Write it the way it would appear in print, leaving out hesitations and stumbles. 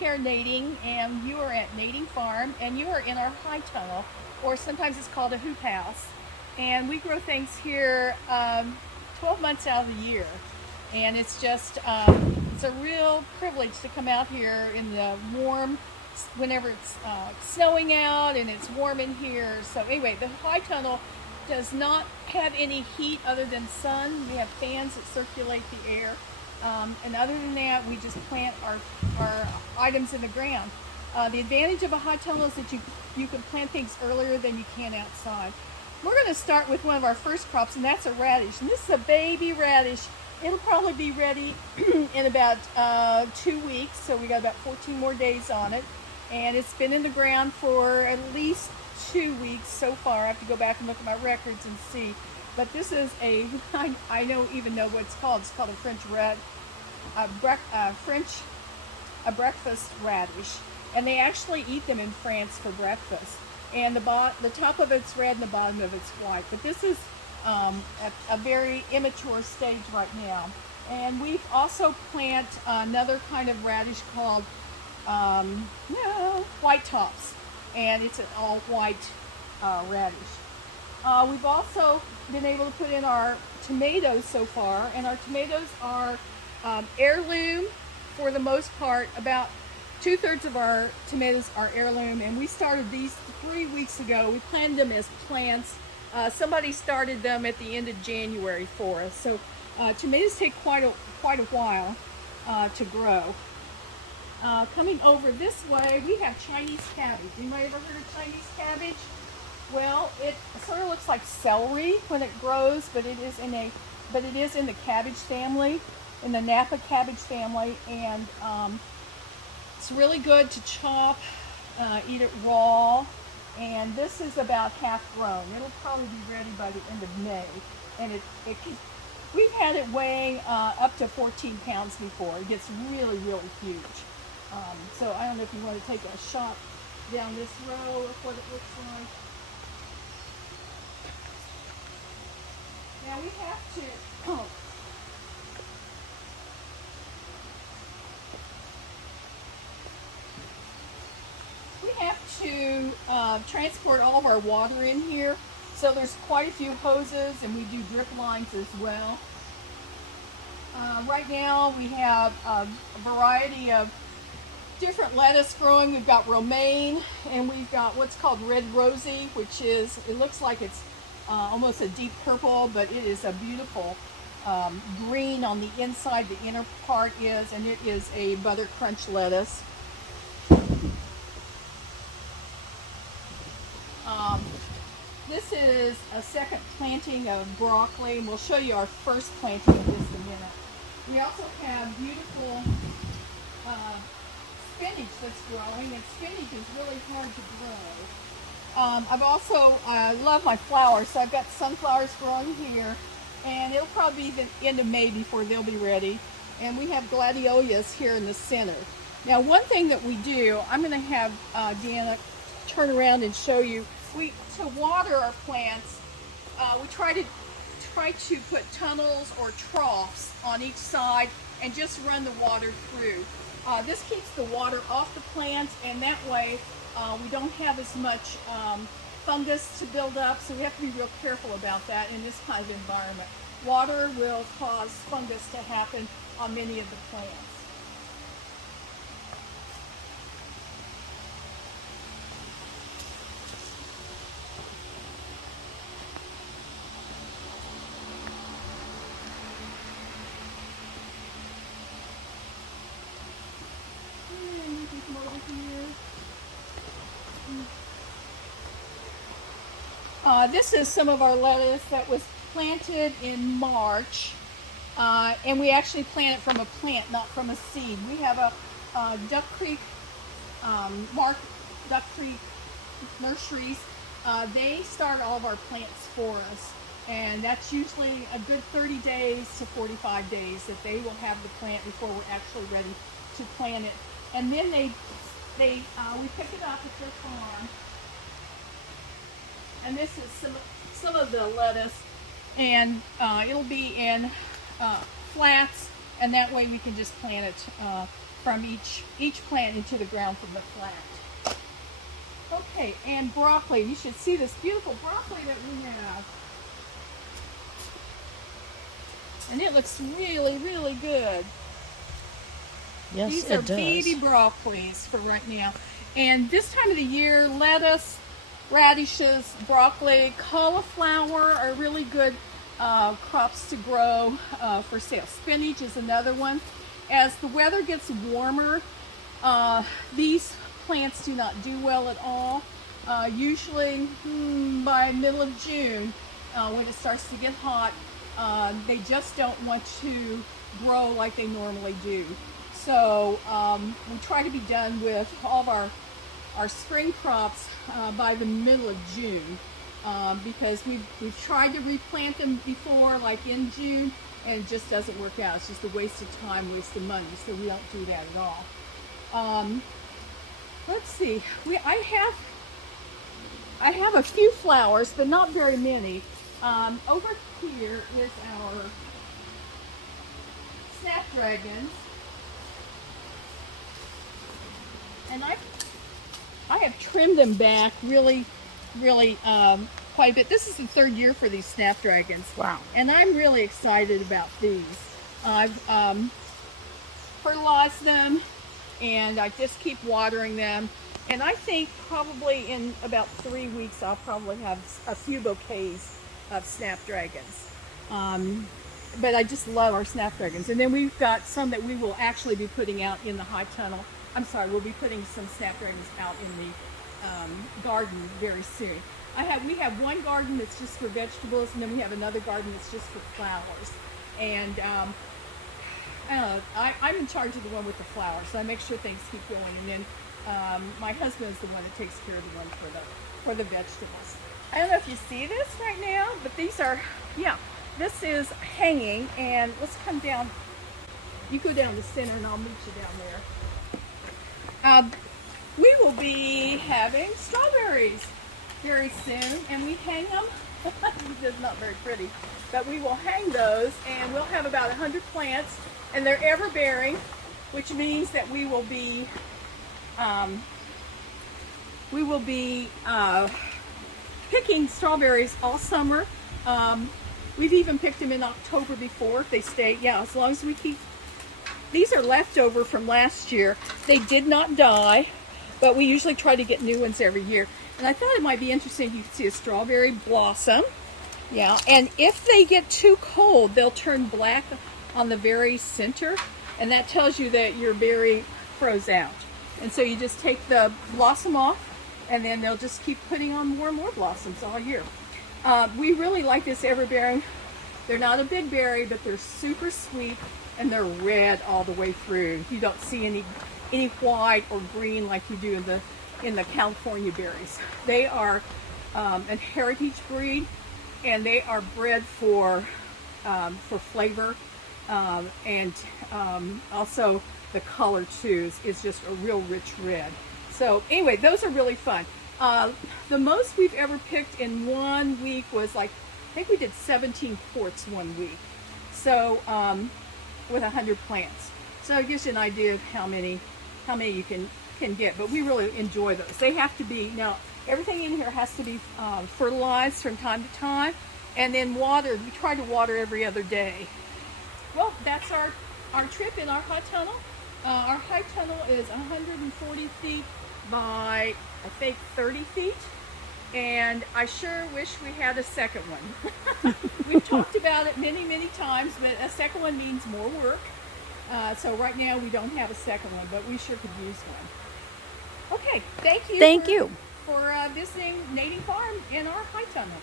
Care Nading, and you are at Nading Farm, and you are in our high tunnel, or sometimes it's called a hoop house. And we grow things here 12 months out of the year. And it's just, it's a real privilege to come out here in the warm, whenever it's snowing out and it's warm in here. So anyway, the high tunnel does not have any heat other than sun. We have fans that circulate the air. And other than that, we just plant our items in the ground. The advantage of a high tunnel is that you can plant things earlier than you can outside. We're going to start with one of our first crops, and that's a radish. And this is a baby radish. It'll probably be ready in about 2 weeks, so we got about 14 more days on it. And it's been in the ground for at least 2 weeks so far. I have to go back and look at my records and see. But this is I don't even know what it's called. It's called a a breakfast radish. And they actually eat them in France for breakfast. And the top of it's red and the bottom of it's white. But this is at a very immature stage right now. And we've also planted another kind of radish called white tops. And it's an all white radish. We've also been able to put in our tomatoes so far. And our tomatoes are heirloom for the most part. About 2/3 of our tomatoes are heirloom, and we started these 3 weeks ago. We planted them as plants. Somebody started them at the end of January for us. So tomatoes take quite a while to grow. Coming over this way, we have Chinese cabbage. Anybody ever heard of Chinese cabbage? Well, it sort of looks like celery when it grows, but it is in the cabbage family, in the Napa cabbage family, and it's really good to chop, eat it raw, and this is about half grown. It'll probably be ready by the end of May, and we've had it weighing up to 14 pounds before. It gets really, really huge. So I don't know if you want to take a shot down this row of what it looks like. Now we have to transport all of our water in here. So there's quite a few hoses, and we do drip lines as well. Right now we have a variety of different lettuce growing. We've got romaine, and we've got what's called red rosy, which it looks like it's almost a deep purple, but it is a beautiful green on the inside. The inner part is, and it is a butter crunch lettuce. This is a second planting of broccoli, and we'll show you our first planting in just a minute. We also have beautiful spinach that's growing, and spinach is really hard to grow. I've also love my flowers, so I've got sunflowers growing here, and it'll probably be the end of May before they'll be ready. And we have gladiolus here in the center. Now, one thing that we do, I'm going to have Deanna turn around and show you. To water our plants, we try to put tunnels or troughs on each side and just run the water through. This keeps the water off the plants, and that way we don't have as much fungus to build up, so we have to be real careful about that in this kind of environment. Water will cause fungus to happen on many of the plants. This is some of our lettuce that was planted in March, and we actually plant it from a plant, not from a seed. We have a Duck Creek Nurseries. They start all of our plants for us, and that's usually a good 30 days to 45 days that they will have the plant before we're actually ready to plant it. And then we pick it up at their farm. And this is some of the lettuce, and it'll be in flats, and that way we can just plant it from each plant into the ground from the flat. Okay, and broccoli. You should see this beautiful broccoli that we have. And it looks really, really good. Yes, These it are does. baby broccolis for right now. And this time of the year, lettuce, radishes, broccoli, cauliflower are really good crops to grow for sale. Spinach is another one. As the weather gets warmer, these plants do not do well at all. Usually by middle of June, when it starts to get hot, they just don't want to grow like they normally do. So we try to be done with all of our spring crops by the middle of June, because we've tried to replant them before, like in June, and it just doesn't work out. It's just a waste of time, waste of money, so we don't do that at all. Let's see, I have a few flowers, but not very many. Over here is our snapdragons, and I have trimmed them back really quite a bit. This is the third year for these snapdragons. Wow. And I'm really excited about these. I've fertilized them, and I just keep watering them. And I think probably in about 3 weeks I'll probably have a few bouquets of snapdragons. But I just love our snapdragons. And then we've got some that we will actually be putting out in the high tunnel. I'm sorry, we'll be putting some snapdragons out in the garden very soon. We have one garden that's just for vegetables, and then we have another garden that's just for flowers. And I don't know, I'm in charge of the one with the flowers, so I make sure things keep going. And then my husband is the one that takes care of the one for the vegetables. I don't know if you see this right now, but these are, yeah, this is hanging. And let's come down. You go down the center, and I'll meet you down there. We will be having strawberries very soon, and we hang them. It's not very pretty, but we will hang those, and we'll have about 100 plants, and they're ever-bearing, which means that we will be picking strawberries all summer. We've even picked them in October before if they stay. Yeah, as long as we keep. These are leftover from last year. They did not die, but we usually try to get new ones every year. And I thought it might be interesting if you could see a strawberry blossom. Yeah, and if they get too cold, they'll turn black on the very center, and that tells you that your berry froze out. And so you just take the blossom off, and then they'll just keep putting on more and more blossoms all year. We really like this everbearing. They're not a big berry, but they're super sweet, and they're red all the way through. You don't see any white or green like you do in the California berries. They are a heritage breed, and they are bred for flavor, and also the color too is just a real rich red. So anyway, those are really fun. The most we've ever picked in 1 week was I think we did 17 quarts 1 week. So with 100 plants. So it gives you an idea of how many you can get. But we really enjoy those. They have to be, now everything in here has to be fertilized from time to time, and then watered. We try to water every other day. Well, that's our trip in our high tunnel. Our high tunnel is 140 feet by, I think, 30 feet. And I sure wish we had a second one. We've talked about it many, many times, but a second one means more work. So right now we don't have a second one, but we sure could use one. Okay, thank you. Thank you for visiting Nading Farm in our high tunnel.